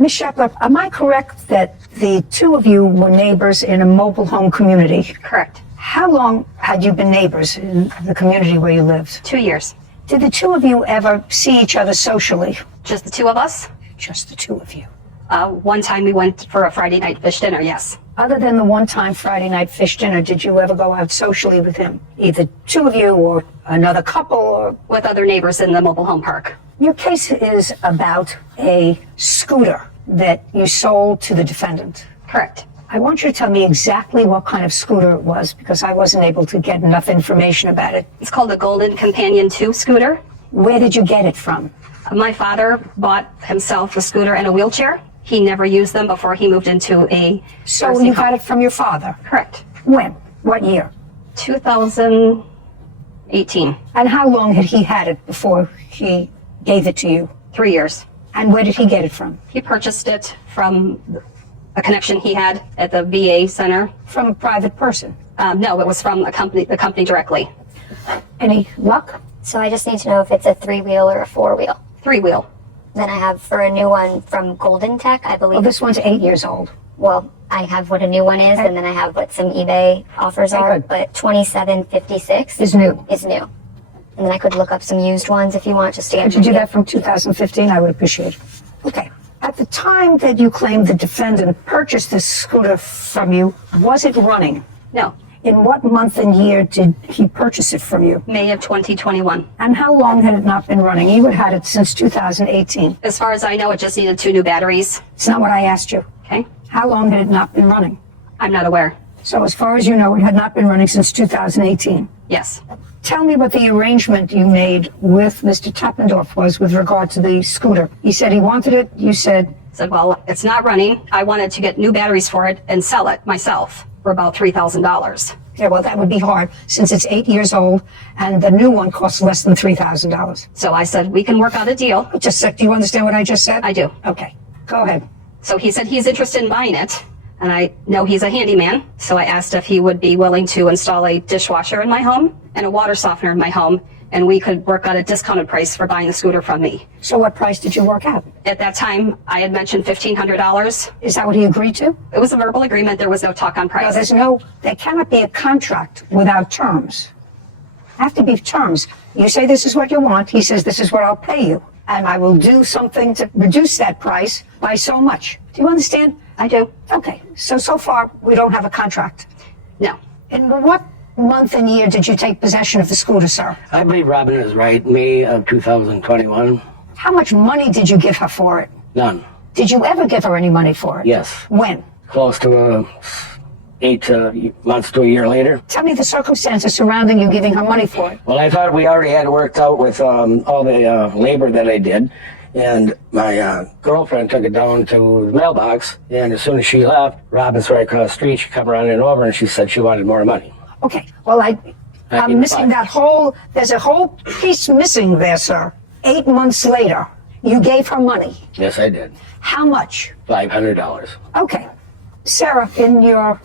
Ms. Shepler, am I correct that the two of you were neighbors in a mobile home community? Correct. How long had you been neighbors in the community where you lived? 2 years. Did the two of you ever see each other socially? Just the two of us? Just the two of you. One time we went for a Friday night fish dinner, yes. Other than the one-time Friday night fish dinner, did you ever go out socially with him? Either two of you or another couple or... With other neighbors in the mobile home park. Your case is about a scooter that you sold to the defendant. Correct. I want you to tell me exactly what kind of scooter it was because I wasn't able to get enough information about it. It's called the Golden Companion 2 scooter. Where did you get it from? My father bought himself a scooter and a wheelchair. He never used them before he moved into a So nursing you home. got it from your father? Correct. When? What year? 2018. And how long had he had it before he gave it to you? 3 years. And where did he get it from? He purchased it from a connection he had at the VA center. From a private person? No, it was from the company directly. Any luck? So I just need to know if it's a 3-wheel or a 4-wheel. 3-wheel. Then I have for a new one from Golden Tech, I believe. Well, this one's 8 years old. Well, I have what a new one is, and then I have what some eBay offers Okay, are. good. But 2756 Is new. Is new. And then I could look up some used ones if you want, just to get. Could you do that from 2015? I would appreciate it. Okay. At the time that you claim the defendant purchased this scooter from you, was it running? No, In what month and year did he purchase it from you? May of 2021. And how long had it not been running? You had had it since 2018. As far as I know, it just needed 2 new batteries. It's not what I asked you. Okay. How long had it not been running? I'm not aware. So as far as you know, it had not been running since 2018. Yes. Tell me what the arrangement you made with Mr. Tappendorf was with regard to the scooter. He said he wanted it. You said, Well, it's not running. I wanted to get new batteries for it and sell it myself for about $3,000. yeah, well, that would be hard since it's 8 years old and the new one costs less than $3,000. So I said, we can work out a deal. Just a sec. Do you understand what I just said? I do. Okay. Go ahead. So he said he's interested in buying it. And I know he's a handyman. So I asked if he would be willing to install a dishwasher in my home and a water softener in my home. And we could work out a discounted price for buying the scooter from me. So what price did you work out? At that time, I had mentioned $1,500. Is that what he agreed to? It was a verbal agreement. There was no talk on price. There cannot be a contract without terms. Have to be terms. You say this is what you want. He says this is what I'll pay you. And I will do something to reduce that price by so much. Do you understand? I do. Okay. So far, we don't have a contract. No. In what month and year did you take possession of the scooter, sir? I believe Robin is right. May of 2021. How much money did you give her for it? None. Did you ever give her any money for it? Yes. When? Close to 8 months to a year later. Tell me the circumstances surrounding you giving her money for it. Well, I thought we already had it worked out with all the labor that I did. And my girlfriend took it down to the mailbox. And as soon as she left, Robin's right across the street. She come running over and she said she wanted more money. Okay, well, I'm missing there's a whole piece missing there, sir. 8 months later, you gave her money. Yes, I did. How much? $500. Okay. Sarah, in your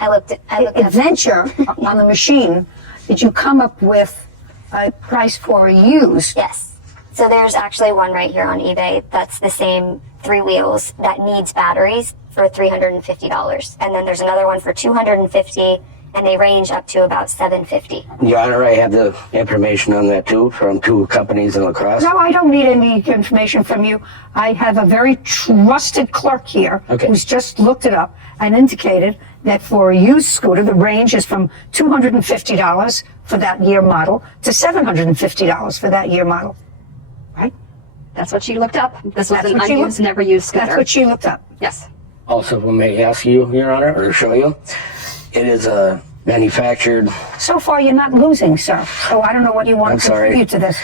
I looked at adventure on the machine, did you come up with a price for a used? Yes. So there's actually one right here on eBay that's the same 3 wheels that needs batteries for $350. And then there's another one for $250, and they range up to about $750. Your Honor, I have the information on that too from 2 companies in La Crosse. No, I don't need any information from you. I have a very trusted clerk here who's just looked it up and indicated that for a used scooter, the range is from $250 for that year model to $750 for that year model. Right? That's what she looked up. This was an unused, never used scooter. That's what she looked up. Yes. Also, if I may ask you, Your Honor, or show you, it is manufactured. So far, you're not losing, sir. So I don't know what you want to contribute to this.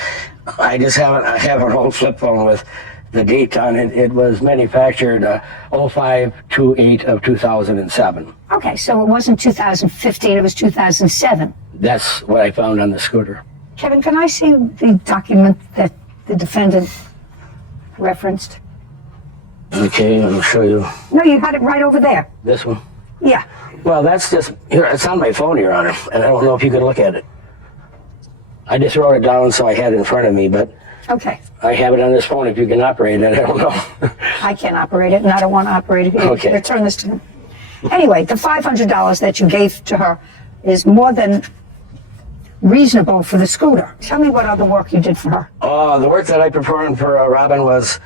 I have an old flip phone with the date on it. It was manufactured 05/28 of 2007. Okay, so it wasn't 2015, it was 2007. That's what I found on the scooter. Kevin, can I see the document that the defendant referenced? Okay, I'll show you. No, you had it right over there. This one? Yeah. Well, that's just, it's on my phone, Your Honor, and I don't know if you can look at it. I just wrote it down so I had it in front of me, but Okay. I have it on this phone if you can operate it. I don't know. I can't operate it, and I don't want to operate it. Okay. Return this to him. Anyway, the $500 that you gave to her is more than reasonable for the scooter. Tell me what other work you did for her. The work that I performed for Robin was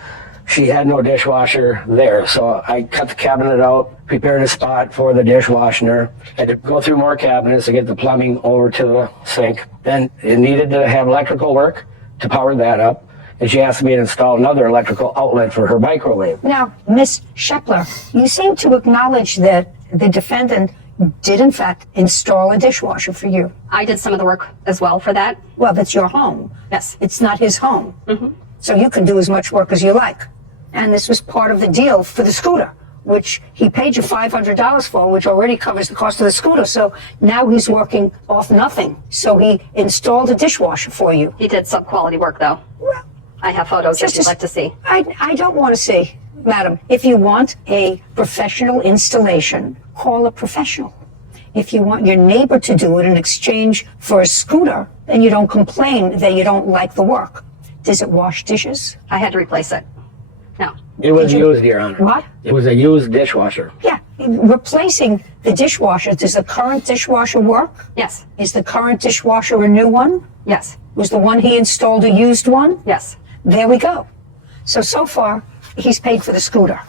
she had no dishwasher there. So I cut the cabinet out, prepared a spot for the dishwasher. Had to go through more cabinets to get the plumbing over to the sink. Then it needed to have electrical work to power that up. And she asked me to install another electrical outlet for her microwave. Now, Miss Shepler, you seem to acknowledge that the defendant did in fact install a dishwasher for you. I did some of the work as well for that. Well, that's your home. Yes. It's not his home. So you can do as much work as you like. And this was part of the deal for the scooter, which he paid you $500 for, which already covers the cost of the scooter. So now he's working off nothing. So he installed a dishwasher for you. He did some quality work though. Well, I have photos if you'd like to see. I don't want to see. Madam, if you want a professional installation, call a professional. If you want your neighbor to do it in exchange for a scooter, then you don't complain that you don't like the work. Does it wash dishes? I had to replace it. No. It was used, Your Honor. What? It was a used dishwasher. Yeah, replacing the dishwasher. Does the current dishwasher work? Yes. Is the current dishwasher a new one? Yes. Was the one he installed a used one? Yes. There we go. So far, he's paid for the scooter.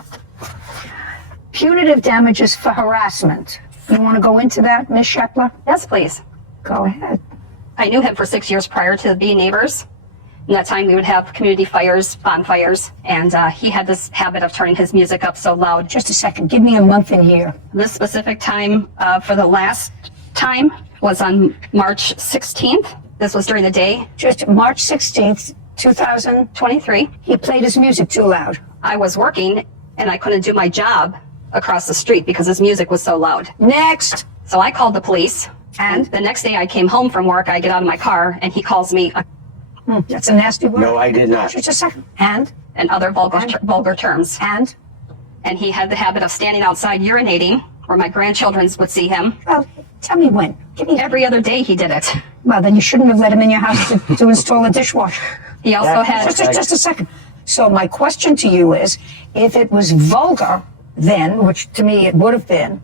Punitive damages for harassment. You want to go into that, Ms. Shepler? Yes, please. Go ahead. I knew him for 6 years prior to being neighbors. In that time, we would have community fires, bonfires, and he had this habit of turning his music up so loud. Just a second. Give me a month in here. This specific time for the last time was on March 16th. This was during the day. Just March 16th, 2023. 23. He played his music too loud. I was working and I couldn't do my job across the street because his music was so loud. Next. So I called the police. And? The next day I came home from work, I get out of my car and he calls me That's a nasty word. No, I did not. Just a second. And? and other vulgar terms. And? And he had the habit of standing outside urinating where my grandchildren would see him. Well, tell me when. Give me Every other day he did it. Well, then you shouldn't have let him in your house to install a dishwasher. He also had... Just a second. So my question to you is, if it was vulgar then, which to me it would have been,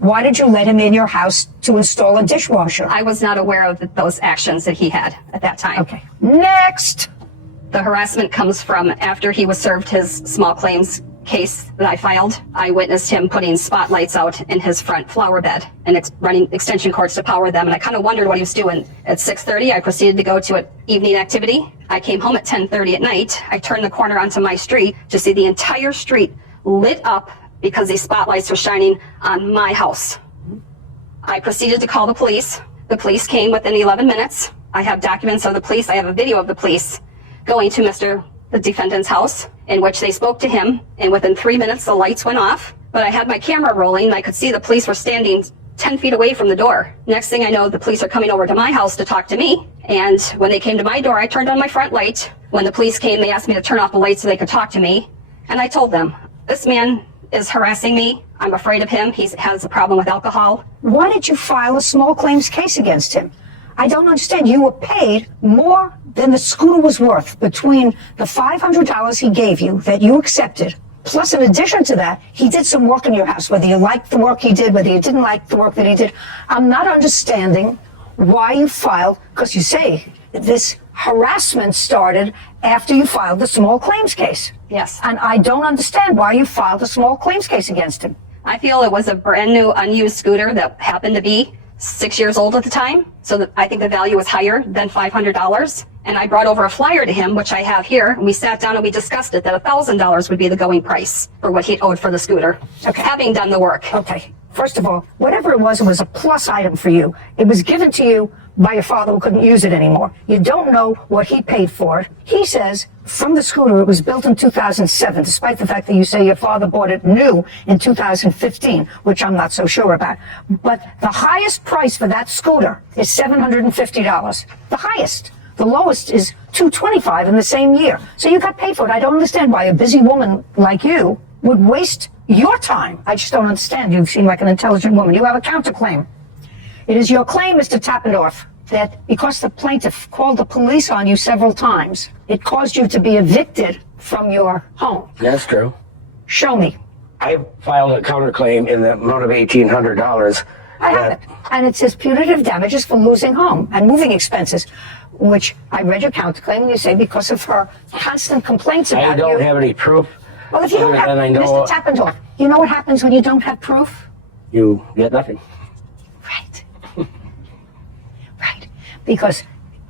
why did you let him in your house to install a dishwasher? I was not aware of those actions that he had at that time. Okay. Next. The harassment comes from after he was served his small claims case that I filed. I witnessed him putting spotlights out in his front flower bed and running extension cords to power them. And I kind of wondered what he was doing. At 6:30, I proceeded to go to an evening activity. I came home at 10:30 at night. I turned the corner onto my street to see the entire street lit up because these spotlights were shining on my house. I proceeded to call the police. The police came within 11 minutes. I have documents of the police. I have a video of the police going to the defendant's house, in which they spoke to him, and within 3 minutes the lights went off. But I had my camera rolling and I could see the police were standing 10 feet away from the door. Next thing I know, the police are coming over to my house to talk to me. And when they came to my door, I turned on my front light. When the police came, they asked me to turn off the lights so they could talk to me. And I told them, this man is harassing me. I'm afraid of him. He has a problem with alcohol. Why did you file a small claims case against him? I don't understand. You were paid more than the scooter was worth between the $500 he gave you that you accepted. Plus, in addition to that, he did some work in your house, whether you liked the work he did, whether you didn't like the work that he did. I'm not understanding why you filed, because you say this harassment started after you filed the small claims case. Yes. And I don't understand why you filed a small claims case against him. I feel it was a brand new unused scooter that happened to be 6 years old at the time. So I think the value was higher than $500. And I brought over a flyer to him, which I have here. And we sat down and we discussed it, that $1,000 would be the going price for what he owed for the scooter. Okay. Having done the work. Okay. First of all, whatever it was a plus item for you. It was given to you by your father who couldn't use it anymore. You don't know what he paid for it. He says from the scooter it was built in 2007, despite the fact that you say your father bought it new in 2015, which I'm not so sure about. But the highest price for that scooter is $750. The highest. The lowest is $225 in the same year. So you got paid for it. I don't understand why a busy woman like you would waste your time. I just don't understand. You seem like an intelligent woman. You have a counterclaim. It is your claim, Mr. Tappendorf, that because the plaintiff called the police on you several times, it caused you to be evicted from your home. That's true. Show me. I filed a counterclaim in the amount of $1,800. I have it. And it says punitive damages for losing home and moving expenses, which I read your counterclaim and you say because of her constant complaints about you. I don't have any proof. Well, if you don't have, Mr. Tappendorf, you know what happens when you don't have proof? You get nothing. Right. Right. Because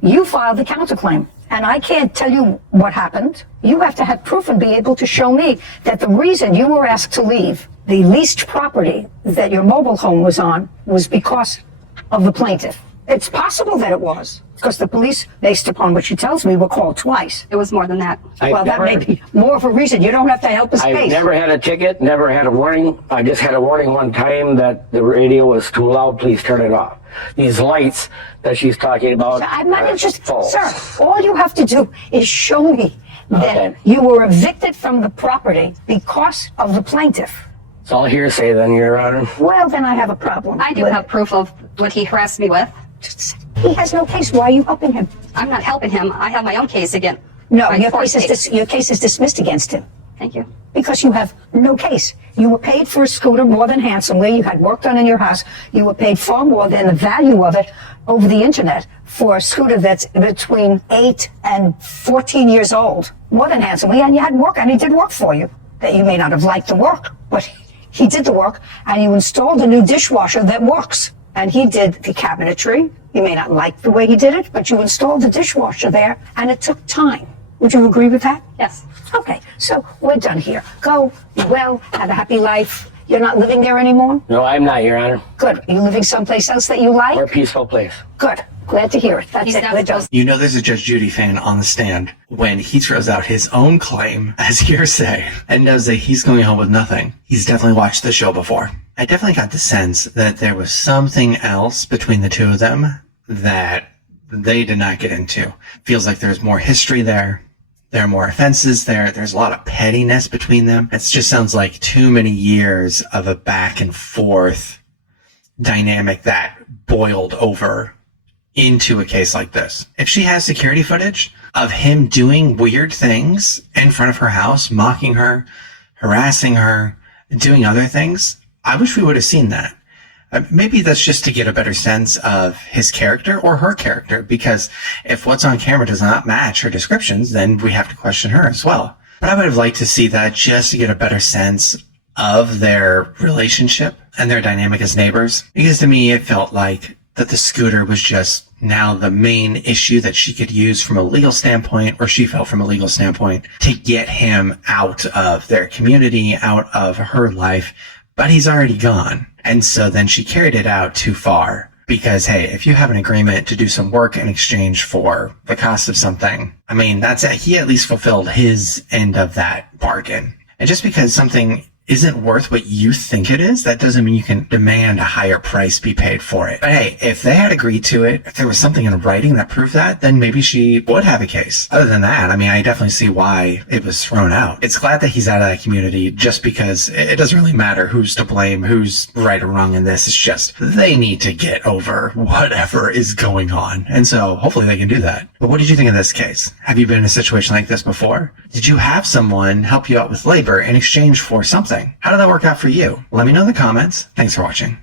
you filed the counterclaim, and I can't tell you what happened. You have to have proof and be able to show me that the reason you were asked to leave the leased property that your mobile home was on was because of the plaintiff. It's possible that it was, because the police, based upon what she tells me, were called twice. It was more than that. Well, that may be more of a reason. You don't have to help us I've case. never had a ticket, never had a warning. I just had a warning one time that the radio was too loud, please turn it off. These lights that she's talking about I'm not are interested, false. sir. All you have to do is show me that Okay. you were evicted from the property because of the plaintiff. It's all hearsay then, Your Honor. Well, then I have a problem. I do with have proof of what he harassed me with. He has no case. Why are you helping him? I'm not helping him. I have my own case again. No, My your court case is dismissed against him Thank you. because you have no case. You were paid for a scooter more than handsomely. You had work done in your house. You were paid far more than the value of it over the internet for a scooter that's between 8 and 14 years old. More than handsomely. And you had work, and he did work for you. That you may not have liked the work, but he did the work, and you installed a new dishwasher that works. And he did the cabinetry. You may not like the way he did it, but you installed the dishwasher there, and it took time. Would you agree with that? Yes. Okay, so we're done here. Go, be well, have a happy life. You're not living there anymore? No, I'm not, Your Honor. Good. Are you living someplace else that you like? We're a peaceful place. Good. Glad to hear it. That's He's it. not We're done. supposed You know there's a Judge Judy fan on the stand when he throws out his own claim as hearsay and knows that he's going home with nothing. He's definitely watched the show before. I definitely got the sense that there was something else between the two of them that they did not get into. Feels like there's more history there. There are more offenses there. There's a lot of pettiness between them. It just sounds like too many years of a back and forth dynamic that boiled over into a case like this. If she has security footage of him doing weird things in front of her house, mocking her, harassing her, doing other things, I wish we would have seen that. Maybe that's just to get a better sense of his character or her character, because if what's on camera does not match her descriptions, then we have to question her as well. But I would have liked to see that just to get a better sense of their relationship and their dynamic as neighbors, because to me it felt like that the scooter was just now the main issue that she could use from a legal standpoint, or she felt from a legal standpoint, to get him out of their community, out of her life. But he's already gone. And so then she carried it out too far. Because, hey, if you have an agreement to do some work in exchange for the cost of something, I mean, that's it. He at least fulfilled his end of that bargain. And just because something isn't worth what you think it is, that doesn't mean you can demand a higher price be paid for it. But hey, if they had agreed to it, if there was something in writing that proved that, then maybe she would have a case. Other than that, I mean, I definitely see why it was thrown out. It's glad that he's out of that community, just because it doesn't really matter who's to blame, who's right or wrong in this. It's just they need to get over whatever is going on. And so hopefully they can do that. But what did you think of this case? Have you been in a situation like this before? Did you have someone help you out with labor in exchange for something? How did that work out for you? Let me know in the comments. Thanks for watching.